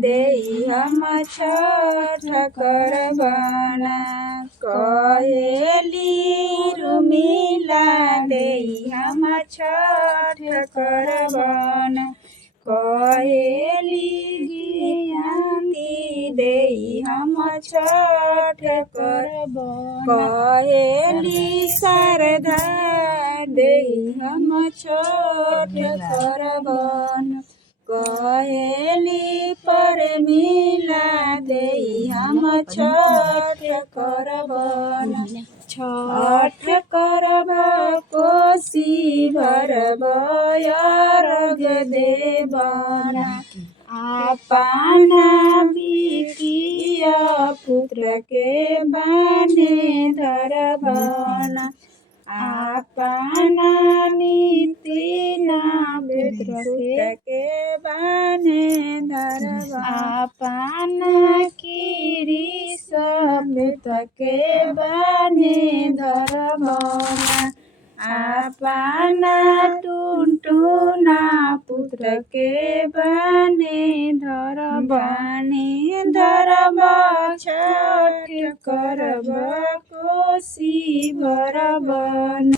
देई हम छठ करबन। कहेली उर्मिला देई हम छठ करबन। कहेली ज्ञानी देई हम छठ करबन। कहेली शारदा देई हम छठ करबन। कहेली परमिला देई हम छठ करबन। छठ करब कोसी भरब अर्घ देबन। आपना बिटिया पुत्र के बान्हे धरबन। आपना नितिना पुत्र के बान्हे धरबन। आपना किरीस पुत्र के बान्हे धरबन। आपना टुनटुना पुत्र के बान्हे धरबन। छठ करब कोसी भरबन।